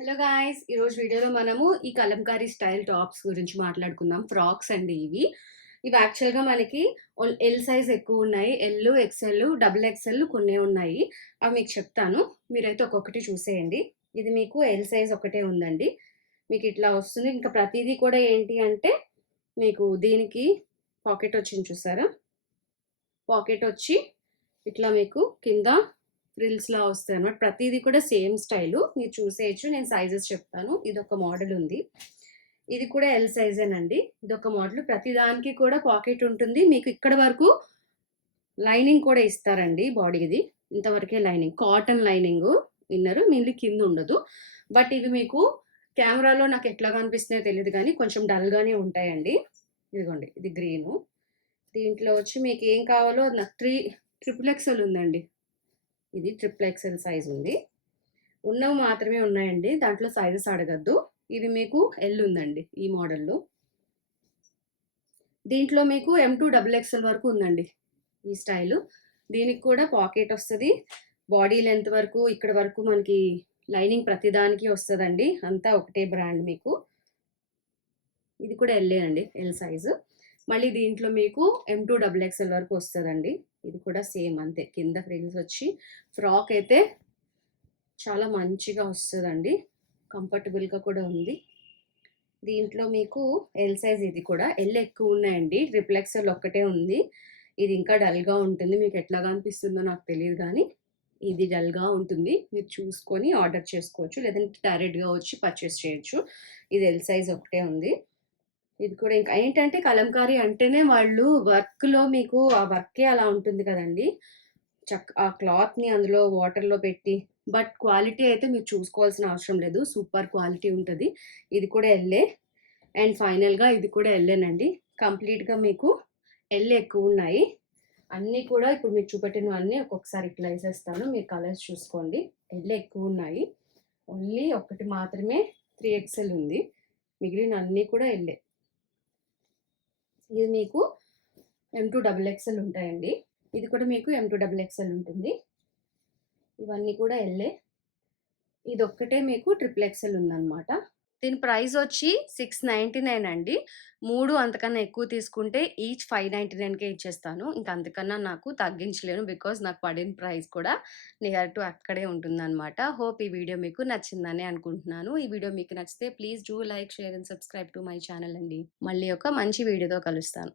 Hello guys! ఈరోజు వీడియోలో మనము ఈ కలంకారీ స్టైల్ టాప్స్ గురించి మాట్లాడుకుందాం. ఫ్రాక్స్ అండి ఇవి. ఇవి యాక్చువల్‌గా మనకి ఎల్ సైజ్ ఎక్కువున్నాయి. ఎల్, ఎక్స్‌ఎల్, డబుల్ ఎక్స్‌ఎల్ కొన్నే ఉన్నాయి. అవి మీకు చెప్తాను. మీరైతే ఒక్కొక్కటి చూసేయండి. ఇది మీకు ఎల్ సైజ్ ఒకటే ఉందండి. మీకు ఇట్లా వస్తుంది. ఇంకా ప్రతీదీ కూడా ఏంటి అంటే మీకు దీనికి పాకెట్ వచ్చింది చూసారా? పాకెట్ వచ్చి ఇట్లా మీకు కింద ఫ్రిల్స్‌లా వస్తాయన్నమాట. ప్రతీది కూడా సేమ్ స్టైలు. మీరు చూసేయొచ్చు. నేను సైజెస్ చెప్తాను. ఇదొక మోడల్ ఉంది. ఇది కూడా ఎల్ సైజేనండి. ఇదొక మోడల్. ప్రతి దానికి కూడా పాకెట్ ఉంటుంది. మీకు ఇక్కడ వరకు లైనింగ్ కూడా ఇస్తారండి బాడీది. ఇంతవరకే లైనింగ్. Cotton lining inner. మిగిలి కింద ఉండదు. బట్ ఇవి మీకు కెమెరాలో నాకు ఎట్లా కనిపిస్తున్నాయో తెలీదు గానీ కొంచెం డల్‌గానే ఉంటాయండి. ఇదిగోండి. ఇది గ్రీను. దీంట్లో వచ్చి మీకేం కావాలో నాకు ట్రిపుల్ ఎక్సెల్ ఉందండి. ఇది ట్రిపుల్ ఎక్సెల్ సైజ్ ఉంది. ఉన్నవి మాత్రమే ఉన్నాయండి. దాంట్లో సైజెస్ అడగద్దు. ఇది మీకు ఎల్ ఉందండి ఈ మోడల్‌లో. దీంట్లో మీకు ఎం2 డబుల్ ఎక్సెల్ వరకు ఉందండి ఈ స్టైలు. దీనికి కూడా పాకెట్ వస్తది. బాడీ లెంత్ వరకు ఇక్కడ వరకు మనకి లైనింగ్ ప్రతిదానికి వస్తదండి. అంతా ఒకటే బ్రాండ్ మీకు. ఇది కూడా ఎల్లే అండి. L size. మళ్ళీ దీంట్లో మీకు ఎం2 డబుల్ ఎక్సెల్ వరకు వస్తదండి. ఇది కూడా సేమ్ అంతే. కింద ఫ్రిల్స్ వచ్చి ఫ్రాక్ అయితే చాలా మంచిగా వస్తదండి. కంఫర్టబుల్‌గా కూడా ఉంది. దీంట్లో మీకు ఎల్ సైజ్ ఇది కూడా. ఎల్ ఎక్కువ ఉన్నాయండి. ట్రిపుల్ ఎక్సెల్ ఒక్కటే ఉంది. ఇది ఇంకా డల్‌గా ఉంటుంది. మీకు ఎట్లా కనిపిస్తుందో నాకు తెలీదు గానీ, ఇది డల్‌గా ఉంటుంది. మీరు చూసుకొని ఆర్డర్ చేసుకోవచ్చు. లేదంటే డైరెక్ట్‌గా వచ్చి పర్చేస్ చేయొచ్చు. ఇది ఎల్ సైజ్ ఒకటే ఉంది. ఇది కూడా ఇంకా ఏంటంటే కలంకారీ అంటేనే వాళ్ళు వర్క్‌లో మీకు ఆ వర్కే అలా ఉంటుంది కదండీ! ఆ క్లాత్‌ని అందులో వాటర్‌లో పెట్టి బట్ క్వాలిటీ అయితే మీరు చూసుకోవాల్సిన అవసరం లేదు. సూపర్ క్వాలిటీ ఉంటది. ఇది కూడా ఎల్లే. అండ్ ఫైనల్‌గా ఇది కూడా ఎల్లేనండి. కంప్లీట్‌గా మీకు ఎల్ ఎక్కువున్నాయి. అన్నీ కూడా ఇప్పుడు మీకు చూపెట్టినవన్నీ ఒక్కొక్కసారి ఇట్లా ఏసేస్తాను. మీరు కలర్స్ చూసుకోండి. ఎల్ ఎక్కువున్నాయి. ఓన్లీ ఒకటి మాత్రమే 3 ఎక్స్‌ఎల్ ఉంది. మిగిలిన అన్నీ కూడా ఎల్లే. ఇది మీకు ఎం2 డబుల్ ఎక్స్‌ఎల్ ఉంటాయండి. ఇది కూడా మీకు ఎం2 డబుల్ ఎక్స్‌ఎల్ ఉంటుంది. ఇవన్నీ కూడా ఎల్లే. ఇదొక్కటే మీకు ట్రిపుల్ ఎక్స్‌ఎల్ ఉందన్నమాట. దీని ప్రైస్ వచ్చి 699 అండి. 3 అంతకన్నా ఎక్కువ తీసుకుంటే ఈచ్ 599కే ఇచ్చేస్తాను. ఇంక అంతకన్నా నాకు తగ్గించలేను. బికాజ్ నాకు పడిన ప్రైస్ కూడా నియర్ టు అక్కడే ఉంటుందన్నమాట. హోప్ ఈ వీడియో మీకు నచ్చిందని అనుకుంటున్నాను. ఈ వీడియో మీకు నచ్చితే please do like, share and subscribe to my channel అండి. మళ్ళీ ఒక మంచి వీడియోతో కలుస్తాను.